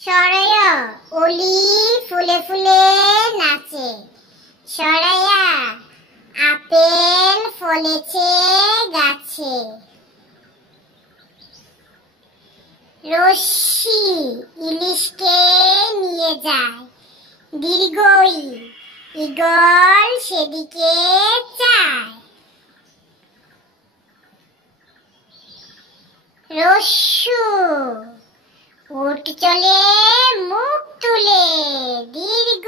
সরাইয়া ওলি ফুলে ফুলে নাচে। সরাইয়া আপেল ফলেছে গাছে। রশ্মি ইলিশকে নিয়ে যায়। দীর্ঘই ঈগল সেদিকে চায়। রস্যু উঠ চলে মুখ তুলে। দীর্ঘ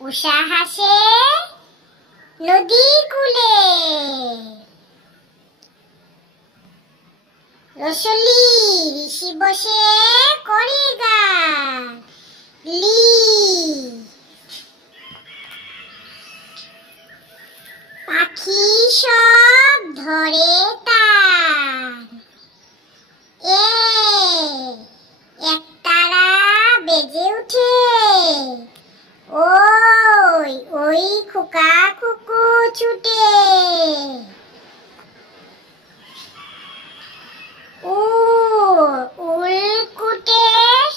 উষা হাসে নদী কূলে। রসলি ঋষি বসে করে গান। লি পাখি সব ধরে তার। একতারা বেজে উঠে। ওই ওই খোকা কুকু ছুটে। উলকুটে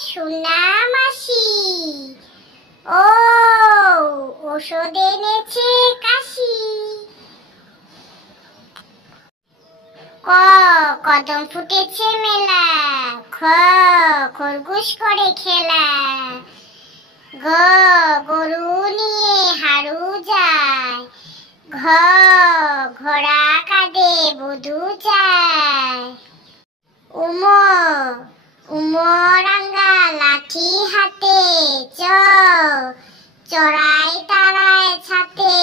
সোনা মাসি। ওষুধ এনেছে কাশি। কদম ফুটেছে মেলা। খরগোশ করে খেলা। গরু নিয়ে হারু যায়। ঘোড়া কাঁধে বধূ যায়। উমরাঙ্গা লাঠি হাতে। চড়াই তারায় ছাতে।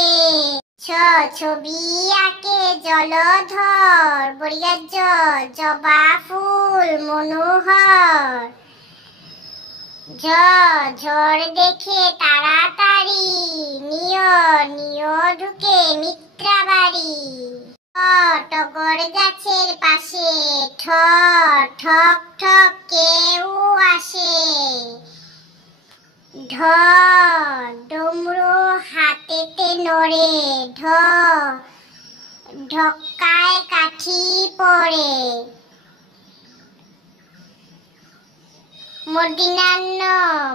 ছবি আঁকে জলধর। বরিয়াজ জবা ফুল মনোহর। ঝড় দেখে তাড়াতাড়ি। নিয় ঢুকে মিত্রা বাড়ি। টগর গাছের পাশে। ঠক ঠক কেউ আসে। ডমরু হাতেতে নড়ে। ঢক্কায় কাঠি পড়ে।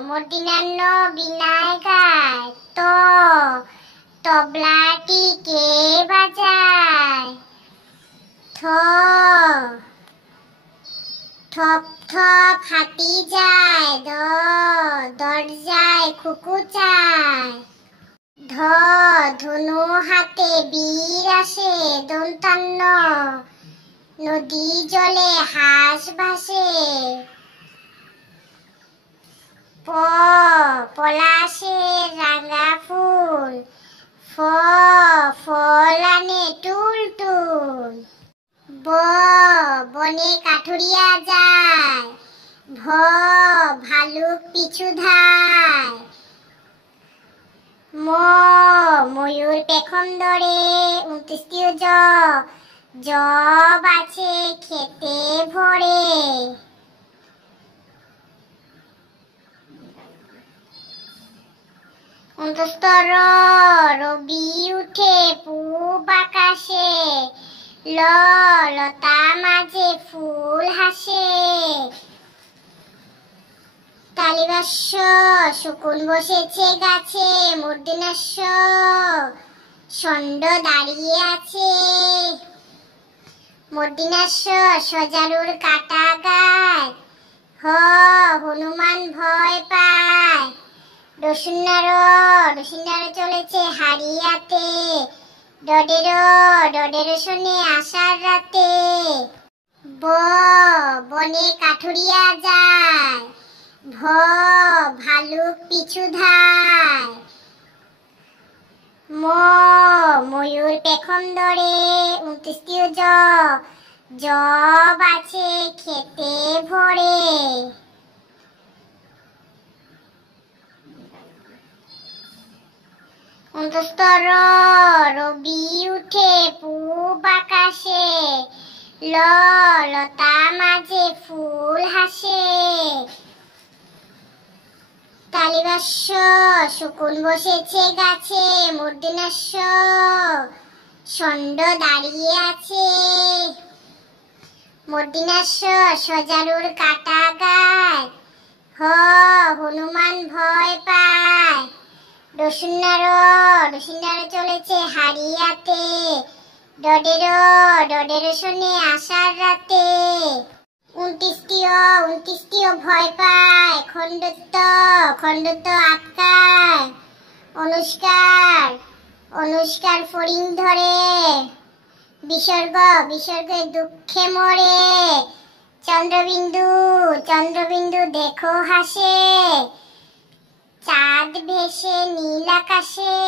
মর্দিনান্ন বিনায় গায়। তবলাটি কে বাজায়। থপ থপ হাতি যায়। দরজায় খুকু চায়। ধনু হাতে বীর আসে। দন্তান্ন নদী জলে হাঁস ভাসে। পলাশের রাঙা ফুল। ফল আনে টুল টুল। বনে কাঠুরিয়া যায়। ভালুক পিছু ধায়। ময়ূর পেখম ধরে। ২৯ জব আছে খেতে ভরে। রবি উঠে পূব আকাশে। লতা মাঝে ফুল হাসে। তালিবাস্য শকুন বসেছে গাছে। মূর্ধন্যাস্য ষণ্ড দাঁড়িয়ে আছে। মূর্ধন্যাস্য সজারুর কাটা গায়। হনুমান ভয় পায়। রসুন্নার চলেছে হারিয়াতে। ডডের শোনে আষাঢ় রাতে। বনে কাঠুরিয়া যায়। ভালুক পিছু ধায়। ময়ূর পেখম ধরে। ২৯ জব আছে খেতে ভরে। রবি উঠে পূব আকাশে। লতা মাঝে ফুল হাসে। তালিবাস্য শকুন বসেছে গাছে। মূর্ধন্যাস্য ষণ্ড দাঁড়িয়ে আছে। মর্দিনাস্য সজারুর কাটা গায় রসুন্নারো চলেছে হারিয়াতে, ডডেরো শোনে আশার রাতে। 29টিও ভয় পায়, খণ্ডত্ব আটকায়। অনুষ্কার ফড়িং ধরে, বিসর্গে দুঃখে মরে। চন্দ্রবিন্দু দেখো হাসে, চাঁদ ভেসে নীল আকাশে।